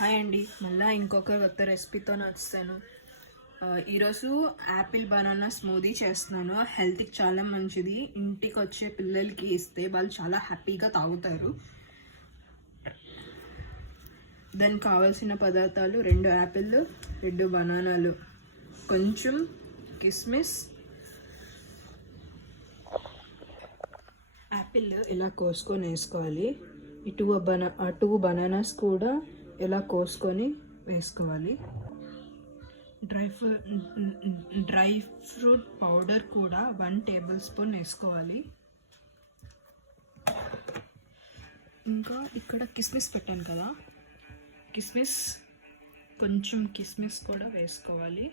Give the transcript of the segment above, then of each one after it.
Hi అండి, మళ్ళీ ఇంకొక కొత్త రెసిపీతో వచ్చాను. ఈరోజు యాపిల్ బనానా స్మూదీ చేస్తున్నాను. హెల్త్కి చాలా మంచిది. ఇంటికి వచ్చే పిల్లలకి ఇస్తే వాళ్ళు చాలా హ్యాపీగా తాగుతారు. దానికి కావాల్సిన పదార్థాలు 2 యాపిల్, 2 బనానాలు, కొంచెం కిస్మిస్. యాపిల్ ఇలా కోసుకొని వేసుకోవాలి. ఈ 2 బనానాస్ కూడా ఇలా కోసుకొని వేసుకోవాలి. డ్రై ఫ్రూట్ పౌడర్ కూడా 1 టేబుల్ స్పూన్ వేసుకోవాలి. ఇంకా ఇక్కడ కిస్మిస్ పెట్టాను కదా, కొంచెం కిస్మిస్ కూడా వేసుకోవాలి.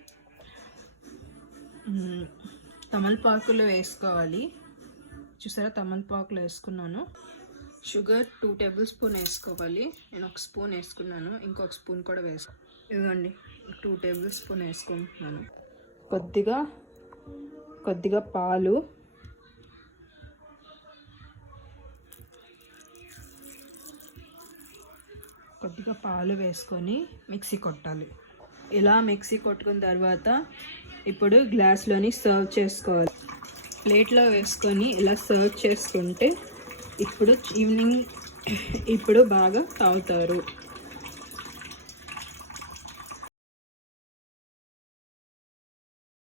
తమలపాకులు వేసుకోవాలి. చూసారా, తమలపాకులు వేసుకున్నాను. షుగర్ 2 టేబుల్ స్పూన్ వేసుకోవాలి. నేను 1 స్పూన్ వేసుకున్నాను, ఇంకొక స్పూన్ కూడా ఇదిగోండి 2 టేబుల్ స్పూన్ వేసుకుంటున్నాను. కొద్దిగా పాలు వేసుకొని మిక్సీ కొట్టాలి. ఇలా మిక్సీ కొట్టుకున్న తర్వాత ఇప్పుడు గ్లాస్లోని సర్వ్ చేసుకోవాలి. ప్లేట్లో వేసుకొని ఇలా సర్వ్ చేసుకుంటే ఇప్పుడు బాగా తాగుతారు.